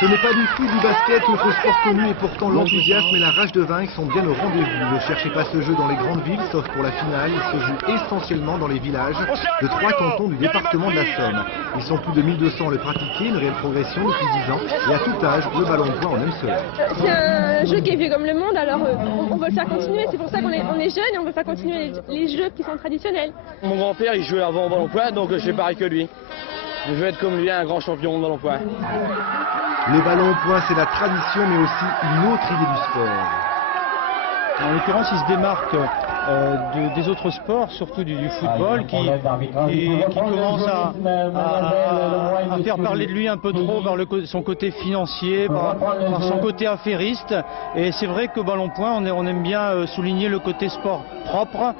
Ce n'est pas du foot, du basket, autre sport connu et pourtant l'enthousiasme et la rage de vaincre sont bien au rendez-vous. Ne cherchez pas ce jeu dans les grandes villes, sauf pour la finale. Il se joue essentiellement dans les villages de 3 cantons du département de la Somme. Ils sont plus de 1200 à le pratiquer, une réelle progression depuis 10 ans. Et à tout âge, le ballon de poing en aime cela. C'est un jeu qui est vieux comme le monde, alors on veut le faire continuer. C'est pour ça qu'on est jeune et on veut faire continuer les jeux qui sont traditionnels. Mon grand-père, il jouait avant au ballon poing, donc je fais pareil que lui. Je veux être comme lui, un grand champion de ballon poing. Le ballon au point, c'est la tradition, mais aussi une autre idée du sport. En l'occurrence, il se démarque des autres sports, surtout du football, qui commence à faire parler de lui un peu trop par son côté financier, par son côté affairiste. Et c'est vrai qu'au ballon-point, on aime bien souligner le côté sport propre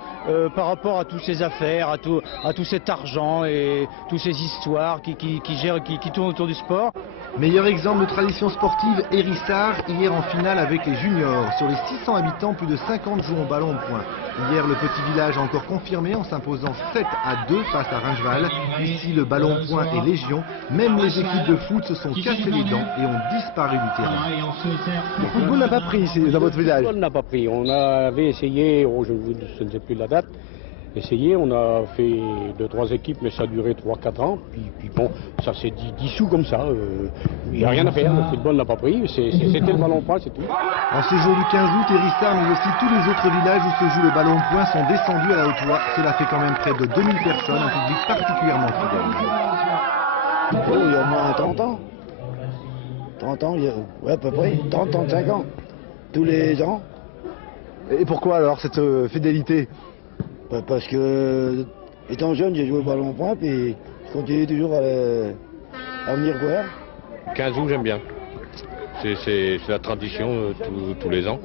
par rapport à toutes ces affaires, à tout cet argent et toutes ces histoires qui tournent autour du sport. Meilleur exemple de tradition sportive, Hérissart, hier en finale avec les juniors. Sur les 600 habitants, plus de 50 jouent au ballon au point. Hier, le petit village a encore confirmé en s'imposant 7-2 face à Ringeval. Ici, le ballon au point est légion. Même les équipes de foot se sont cassées les dents et ont disparu du terrain. Le football n'a pas pris ici, dans votre village? Le football n'a pas pris. On avait essayé, je ne sais plus la date, on a fait 2-3 équipes, mais ça a duré 3-4 ans. Puis bon, ça s'est dissous comme ça. Il n'y a rien à faire, le football n'a pas pris. C'était le ballon au point, c'est tout. En ce jour du 15 août, Hérissart, mais aussi tous les autres villages où se joue le ballon au point sont descendus à la haute voie. Cela fait quand même près de 2000 personnes, un public particulièrement fidèle. Oh, il y a au moins 30 ans. 30 ans, ouais, à peu près. 30-35 ans. Tous les ans. Et pourquoi alors cette fidélité? Parce que, étant jeune, j'ai joué au ballon au point, puis je continue toujours à venir voir. 15 août, j'aime bien. C'est la tradition tous les ans.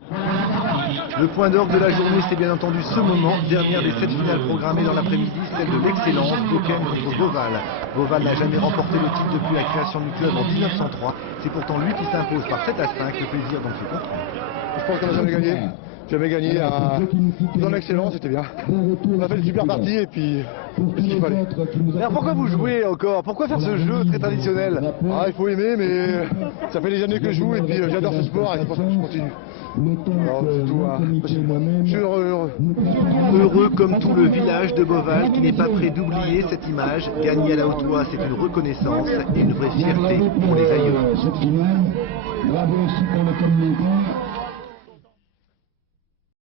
Le point d'orgue de la journée, c'est bien entendu ce moment, dernière des 7 finales programmées dans l'après-midi, celle de l'excellence, Boken contre Beauval. Beauval n'a jamais remporté le titre depuis la création du club en 1903. C'est pourtant lui qui s'impose par 7-5, le plaisir d'en se comprendre. Je pense qu'on n'a jamais gagné. Jamais gagné dans l'excellence, c'était bien. On a fait une super partie et puis ce qu'il fallait. Alors pourquoi vous jouez encore? Pourquoi faire ce jeu très traditionnel? Il faut aimer, mais ça fait des années que je joue et puis j'adore ce sport et c'est pour ça que je continue. Alors, je suis heureux. Heureux comme tout le village de Beauval qui n'est pas prêt d'oublier cette image. Gagner à la haute voie, c'est une reconnaissance et une vraie fierté pour les aïeux. Bravo aussi pour le communiqué.